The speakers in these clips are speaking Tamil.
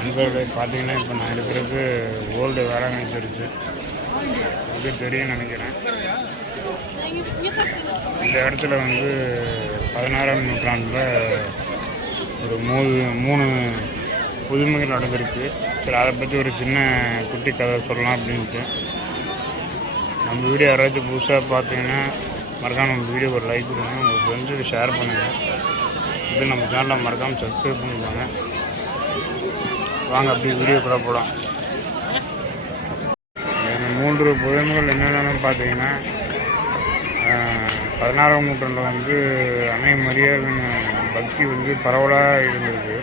நண்பர்களை பார்த்தீங்கன்னா இப்போ நான் இருக்கிறது ஓல்டு வேளாங்கண்ணி சர்ச்சு அது தெரியும் நினைக்கிறேன். இந்த இடத்துல வந்து பதினாறாம் நூற்றாண்டில் ஒரு மூணு மூணு புதுமைகள் நடந்திருக்கு. சரி அதை பற்றி ஒரு சின்ன குட்டி கதை சொல்லலாம் அப்படின்ட்டு. நம்ம வீடியோ யாராச்சும் புதுசாக பார்த்தீங்கன்னா மறக்காமல் நம்ம வீடியோ ஒரு லைக் கொடுங்க. உங்கள் ஃப்ரெண்ட்ஸுக்கு ஷேர் பண்ணுங்கள் இது நம்ம சேனலை மறக்காமல் சப்ஸ்கிரைப் பண்ணிக்கோங்க. வாங்க அப்படி வீடியோ கூட போகலாம் மூன்று புதன்கள் என்னென்னு பார்த்தீங்கன்னா பதினாறாம் நூற்றாண்டில் வந்து அன்னை மரியாதையின் பக்தி வந்து பரவலாக இருந்திருக்கு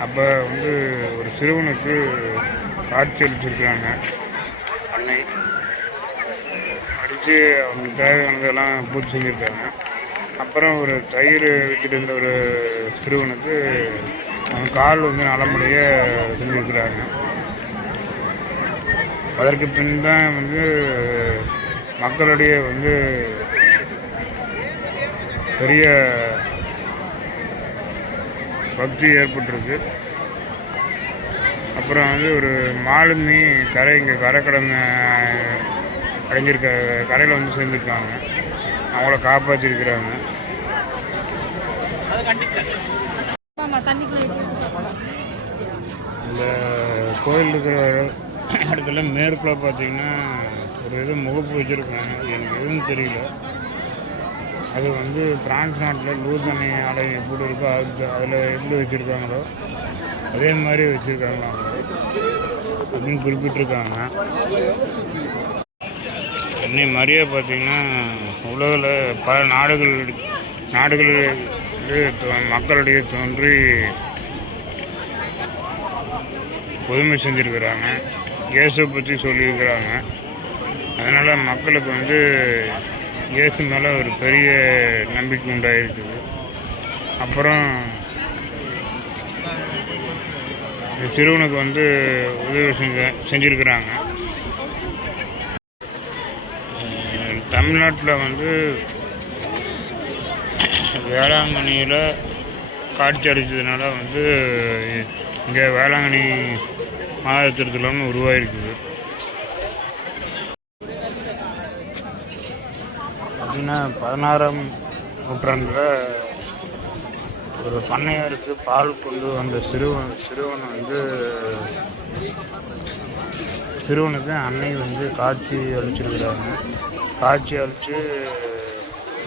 அப்போ வந்து ஒரு சிறுவனுக்கு காட்சி அளிச்சிருக்காங்க அன்னை அடித்து அவனுக்கு தேவையானதெல்லாம் பூர்த்தி செஞ்சுருக்காங்க. அப்புறம் ஒரு தயிர் வித்துட்டு இருந்த ஒரு சிறுவனுக்கு கால் வந்து நலமுடைய செஞ்சுருக்கிறாங்க. அதற்கு பின் தான் வந்து மக்களுடைய வந்து பெரிய பக்தி ஏற்பட்டிருக்கு. அப்புறம் வந்து ஒரு மாலுமி கரை இங்கே கரை கடந்த அடைஞ்சிருக்க கரையில் வந்து சேர்ந்துருக்காங்க. அவங்கள காப்பாற்றிருக்கிறாங்க இந்த கோயில் இருக்கிற இடத்துல மேற்கில் பார்த்தீங்கன்னா ஒரு இது முகப்பு வச்சுருக்காங்க. எனக்கு எதுவும் தெரியல. அது வந்து பிரான்ஸ் நாட்டில் லூசனை ஆலயம் எப்படி இருக்கோ அது அதில் எப்படி வச்சுருக்காங்களோ அதே மாதிரி வச்சுருக்காங்களா அப்படின்னு குறிப்பிட்டிருக்காங்க. என்னை மாதிரியே பார்த்தீங்கன்னா உலகில் பல நாடுகள் வந்து மக்களிடையே தோன்றி புதுமை செஞ்சுருக்கிறாங்க. இயேசு பற்றி சொல்லியிருக்கிறாங்க. அதனால் மக்களுக்கு வந்து இயேசு மேலே ஒரு பெரிய நம்பிக்கை உண்டாயிருக்குது. அப்புறம் சிறுவனுக்கு வந்து உதவி செஞ்ச செஞ்சுருக்கிறாங்க. தமிழ்நாட்டில் வந்து வேளாங்கண்ணியில் காட்சி அளித்ததுனால வந்து இங்கே வேளாங்கண்ணி மாத திருத்தலம்னு உருவாயிருக்குது. பார்த்தீங்கன்னா பதினாறாம் நூற்றாண்டில் ஒரு பண்ணையாருக்கு பால் கொண்டு வந்த சிறுவன் சிறுவன் வந்து சிறுவனுக்கு அன்னை வந்து காட்சி அழிச்சிருக்கிறாங்க காட்சி அழித்து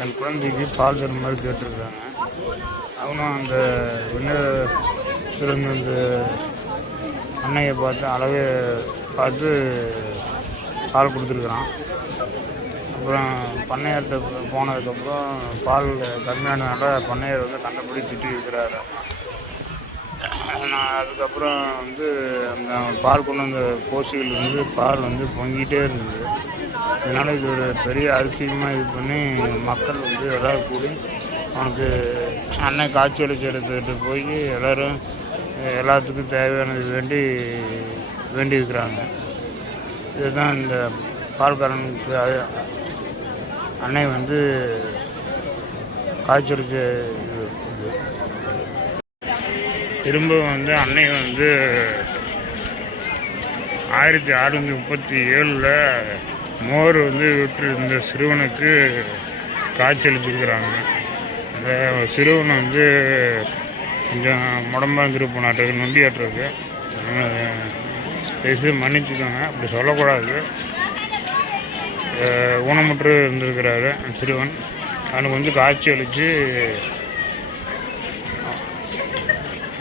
தன் குழந்தைக்கு பால் தருமாறு மாதிரி கேட்டிருக்காங்க. அவனும் அந்த என்ன அந்த அன்னையை பார்த்து அளவே பார்த்து பால் கொடுத்துருக்குறான். அப்புறம் பண்ணையார்கிட்ட போனதுக்கப்புறம் பால் கம்மியானதுனால பண்ணையார் வந்து கண்டபடி திட்டி இருக்கிறாரு. நான் அதுக்கப்புறம் வந்து அந்த பால் கொண்டு வந்த கோசிகள் வந்து பால் வந்து பொங்கிட்டே இருந்தது. அதனால் இது ஒரு பெரிய அதிசயமாக இது பண்ணி மக்கள் வந்து எல்லோரும் கூடி அவனுக்கு அன்னை காட்சி எடுத்துக்கிட்டு போய் எல்லோரும் எல்லாத்துக்கும் தேவையானது வேண்டி வேண்டியிருக்கிறாங்க. இதுதான் இந்த பால்காரனுக்கு அன்னை வந்து காய்ச்சலுக்கு இது. திரும்ப வந்து அன்னை வந்து ஆயிரத்தி அறுநூற்றி முப்பத்தி ஏழில் மோர் வந்து விட்டு இருந்த சிறுவனுக்கு காய்ச்சலிச்சிருக்கிறாங்க அந்த சிறுவன் வந்து கொஞ்சம் முடம்பா இருந்திருப்போனாட்டுக்கு நொண்டியாட்டிருக்கு. பேசி மன்னிச்சுக்கோங்க அப்படி சொல்லக்கூடாது. ஊனமுற்று இருந்திருக்கிறாரு சிறுவன். அவனுக்கு வந்து காட்சி அளித்து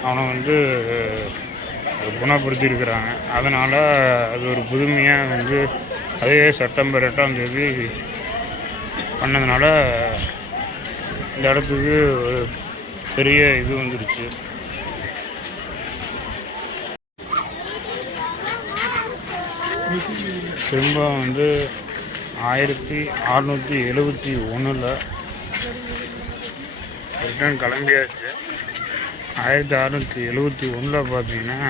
அவனை வந்து குணப்படுத்தியிருக்கிறாங்க. அதனால் அது ஒரு புதுமையாக வந்து அதே செப்டம்பர் எட்டாம் தேதி பண்ணதுனால இந்த இடத்துக்கு ஒரு பெரிய இது வந்துருச்சு. திரும்ப வந்து ஆயிரத்தி அறநூற்றி எழுபத்தி ஒன்றில் ரிட்டர்ன் கிளம்பியாச்சு. ஆயிரத்தி அறநூற்றி எழுபத்தி ஒன்றில் பார்த்தீங்கன்னா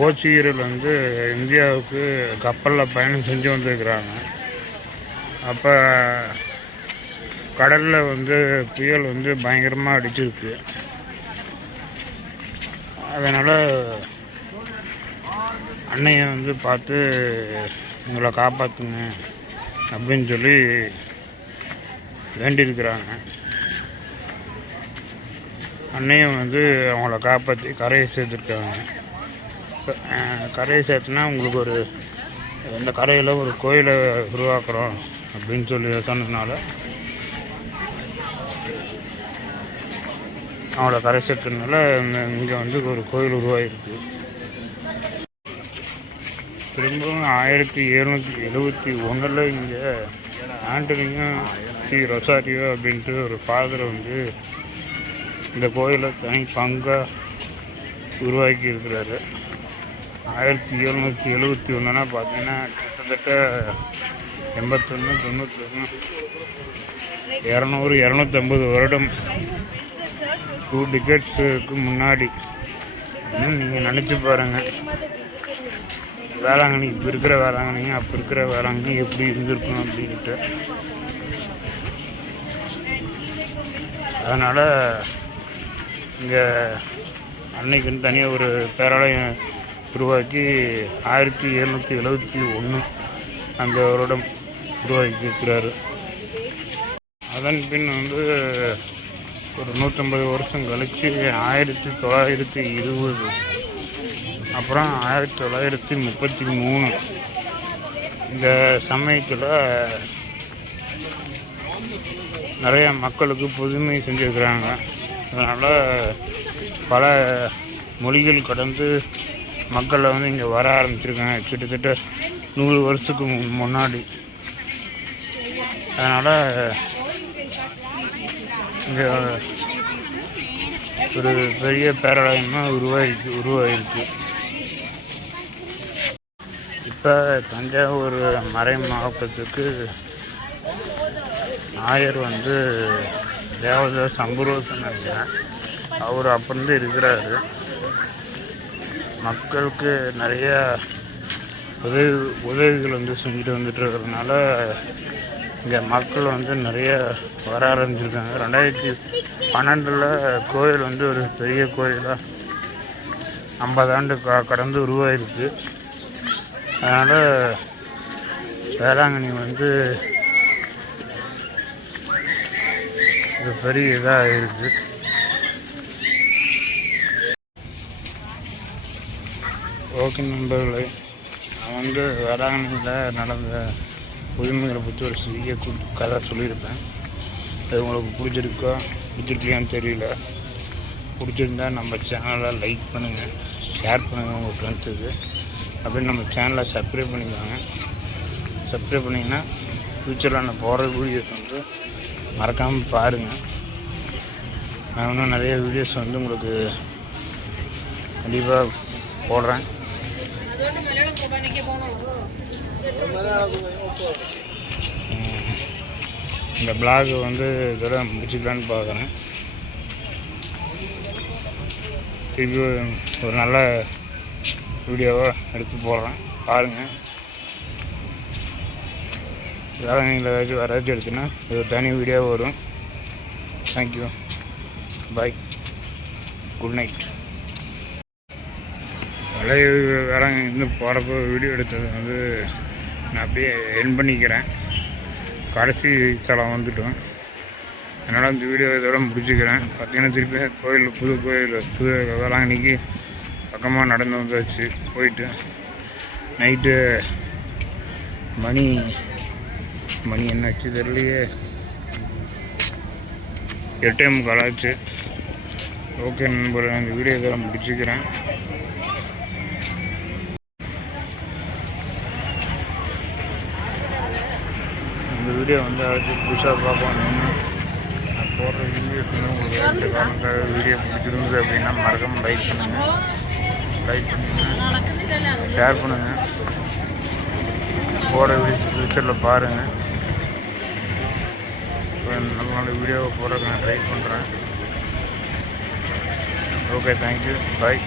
போர்ச்சுகீரர்கள் வந்து இந்தியாவுக்கு கப்பலில் பயணம் செஞ்சு வந்திருக்கிறாங்க. அப்போ கடலில் வந்து புயல் வந்து பயங்கரமாக அடிச்சிருக்கு. அதனால் அன்னையை வந்து பார்த்து எங்களை காப்பாற்றுங்க அப்படின்னு சொல்லி வேண்டியிருக்கிறாங்க. அன்னையும் வந்து அவங்கள காப்பாற்றி கரையை சேர்த்துருக்காங்க. கரையை சேர்த்துனா உங்களுக்கு ஒரு இந்த கரையில் ஒரு கோயிலை உருவாக்குறோம் அப்படின்னு சொல்லி சொன்னதுனால அவங்கள கரை சேர்த்ததுனால இங்கே வந்து ஒரு கோயில் உருவாகிருக்கு திரும்பவும் ஆயிரத்தி எழுநூற்றி எழுபத்தி ஒன்றில் இங்கே ஆண்டனியும் ஸ்ரீ ரொசாரியோ அப்படின்ட்டு ஒரு ஃபாதர் வந்து இந்த கோயிலை தனி பங்காக உருவாக்கி இருக்கிறாரு. ஆயிரத்தி எழுநூற்றி எழுபத்தி ஒன்றுனா பார்த்தீங்கன்னா கிட்டத்தட்ட எண்பத்தொன்று தொண்ணூத்தொன்று இரநூறு இரநூத்தம்பது வருடம். டூ டிக்கெட்ஸுக்கு முன்னாடி. நீங்கள் நினச்சி பாருங்கள் வேளாங்கண்ணி இப்போ இருக்கிற வேளாங்கண்ணியும் அப்போ இருக்கிற வேளாங்கண்ணி எப்படி இருந்திருக்கும் அப்படின்ட்டு. அதனால் இங்கே அன்னைக்குன்னு தனியாக ஒரு பேராலயம் உருவாக்கி ஆயிரத்தி எழுநூற்றி எழுபத்தி ஒன்று அந்த வருடம் உருவாக்கி அதன் பின் வந்து ஒரு நூற்றம்பது வருஷம் கழித்து ஆயிரத்தி தொள்ளாயிரத்தி இருபது அப்புறம் ஆயிரத்தி தொள்ளாயிரத்தி முப்பத்தி மூணு. இந்த சமயத்தில் நிறைய மக்களுக்கு புதுமை செஞ்சுருக்கிறாங்க. அதனால் பல மொழிகள் கடந்து மக்களை வந்து இங்கே வர ஆரம்பிச்சிருக்காங்க. கிட்டத்தட்ட நூறு வருஷத்துக்கு முன்னாடி. அதனால் இங்கே ஒரு பெரிய பேராலயமாக உருவாயிருக்கு உருவாயிருக்கு. இப்போ தஞ்சாவூர் மறை மாவட்டத்துக்கு நாயர் வந்து தேவதாஸ் சம்புரோசன் நினைக்கிறேன் அவர் அப்போ இருந்து இருக்கிறாரு. மக்களுக்கு நிறைய உதவி உதவிகள் வந்து செஞ்சுட்டு வந்துட்டு இருக்கிறதுனால இங்கே மக்கள் வந்து நிறைய வர ஆரம்பிச்சிருக்காங்க. ரெண்டாயிரத்தி பன்னெண்டில் கோயில் வந்து ஒரு பெரிய கோயிலாக ஐம்பது ஆண்டு க கடந்து உருவாயிருக்கு. அதனால் வேளாங்கண்ணி வந்து இது பெரிய இதாக இருக்குது ஓகே நண்பர்களே நான் வந்து வேளாங்கண்ணியில் நடந்த உரிமைகளை பற்றி ஒரு சிறிய கதை சொல்லியிருப்பேன். அது உங்களுக்கு பிடிச்சிருக்கோ பிடிச்சிருக்கியான்னு தெரியல. பிடிச்சிருந்தா நம்ம சேனலை லைக் பண்ணுங்கள் ஷேர் பண்ணுங்கள் உங்கள் ஃப்ரெண்ட்ஸுக்கு அப்படியே நம்ம சேனலை சப்ஸ்கிரைப் பண்ணிக்கோங்க. சப்ஸ்கிரைப் பண்ணிங்கன்னா ஃப்யூச்சரில் நான் போடுற வீடியோஸ் வந்து மறக்காமல் பாருங்கள் நான் இன்னும் நிறைய வீடியோஸ் வந்து உங்களுக்கு கண்டிப்பாக போடுறேன். இந்த பிளாக் வந்து இதெல்லாம் முடிச்சுக்கலான்னு பார்க்குறேன். திருப்பி ஒரு நல்ல வீடியோவாக எடுத்து போடுறேன். பாருங்கள் வேலைங்களில் ஏதாச்சும் வேறு ஏதாச்சும் எடுத்துன்னா இது ஒரு தனி வீடியோ வரும். தேங்க்யூ பாய் குட் நைட் பழைய வேலைங்க இருந்து போகிறப்போ வீடியோ எடுத்தது வந்து நான் அப்படியே என் பண்ணிக்கிறேன். கடைசி தளம் வந்துட்டோம். அதனால் இந்த வீடியோ இதோட முடிச்சுக்கிறேன். பார்த்தீங்கன்னா திருப்பி கோயில் புது கோயில் புது வேளாங்கண்ணிக்கு பக்கமாக நடந்து வந்தாச்சு. போயிட்டு நைட்டு மணி மணி என்னாச்சு தெரியலையே. எட்டே முக்கால் ஆச்சு. ஓகே நண்பர் அந்த வீடியோ இதெல்லாம் முடிச்சுக்கிறேன். இந்த வீடியோ வந்து அடுத்து புதுசாக பார்க்கணும்னு நான் போடுற வீடியோஸ் வந்து உங்களுக்கு காரணக்காக வீடியோ பிடிச்சிருந்தது அப்படின்னா மறக்காம லைக் பண்ணுங்கள் லைக் பண்ணுங்கள் ஷேர் பண்ணுங்கள் போகிற வீடியோஸ் ஃபியூச்சரில் பாருங்கள் இப்போ நல்ல நல்ல வீடியோவை போடுறதுக்கு நான் ட்ரை பண்ணுறேன் ஓகே தேங்க்யூ பாய்